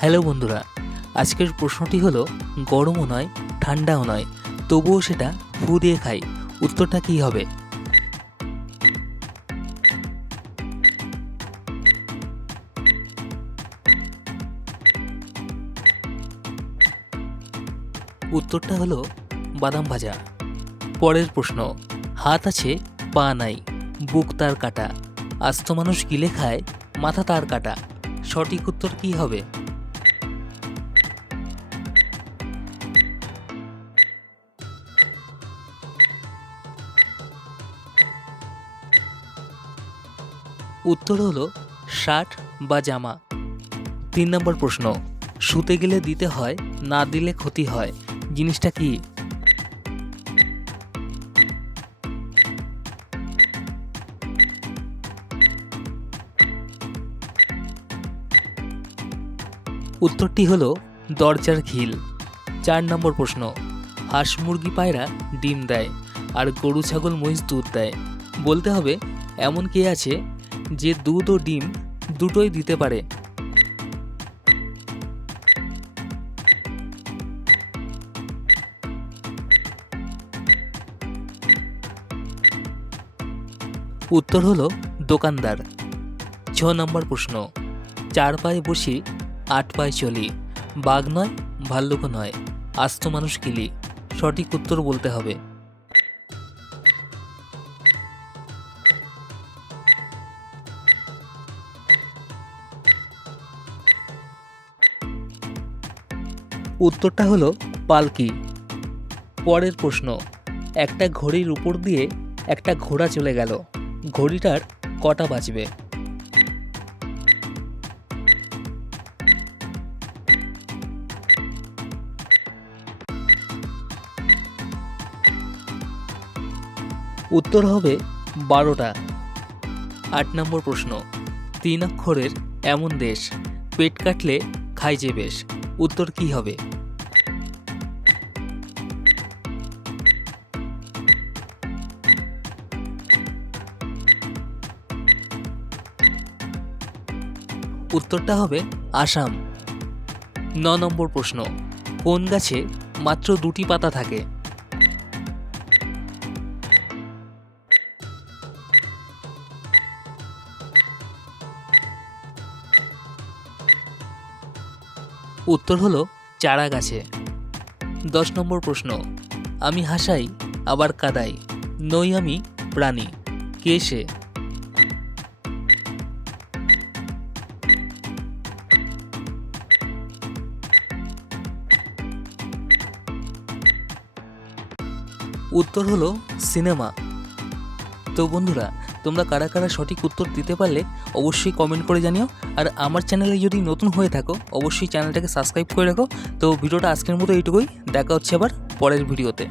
Hello বন্ধুরা, আজকের প্রশ্নটি হলো গরমও নয় ঠান্ডাও নয়, তবুও সেটা ফু দিয়ে খাই। উত্তরটা কী হবে? উত্তরটা হলো বাদাম ভাজা। পরের প্রশ্ন, হাত আছে পা নাই, বুক তার কাটা, আস্ত মানুষ গিলে খায়, মাথা তার কাটা। সঠিক উত্তর কী হবে? উত্তর হলো শার্ট বা জামা। 3 নম্বর প্রশ্ন, শুতে গেলে দিতে হয়, না দিলে ক্ষতি হয়, জিনিসটা কি? উত্তরটি হলো দরজার খিল। 4 নম্বর প্রশ্ন, হাঁস মুরগি পায়রা ডিম দেয়, আর গরু ছাগল মহিষ দুধ দেয়। বলতে হবে এমন কে আছে যে দুধ ও ডিম দুটোই দিতে পারে? উত্তর হলো দোকানদার। 6 নম্বর প্রশ্ন, 4 পায়ে বসি 8 পায়ে চলি, বাঘ নয় ভাল্লুক নয়, আস্ত মানুষ কিলি। সঠিক উত্তর বলতে হবে। উত্তরটা হলো পালকি। পরের প্রশ্ন, একটা ঘড়ির উপর দিয়ে একটা ঘোড়া চলে গেল, ঘড়িটার কটা বাজবে? উত্তর হবে 12টা। 8 নম্বর প্রশ্ন, 3 অক্ষরের এমন দেশ, পেট কাটলে খাই যে বেশ। উত্তর কি হবে? উত্তরটা হবে আসাম। 9 নম্বর প্রশ্ন, কোন গাছে মাত্র 2টি পাতা থাকে? উত্তর হলো চারা গাছে। 10 নম্বর প্রশ্ন, আমি হাসাই আবার কাদাই, নই আমি প্রাণী, কে সে? উত্তর হলো সিনেমা। তো বন্ধুরা, তোমরা কারা কারা সঠিক উত্তর দিতে পারলে অবশ্যই কমেন্ট করে জানিও। আর আমার চ্যানেলে যদি নতুন হয়ে থাকো অবশ্যই চ্যানেলটাকে সাবস্ক্রাইব করে রাখো। তো ভিডিওটা আজকের মতো এইটুকুই, দেখা হচ্ছে আবার পরের ভিডিওতে।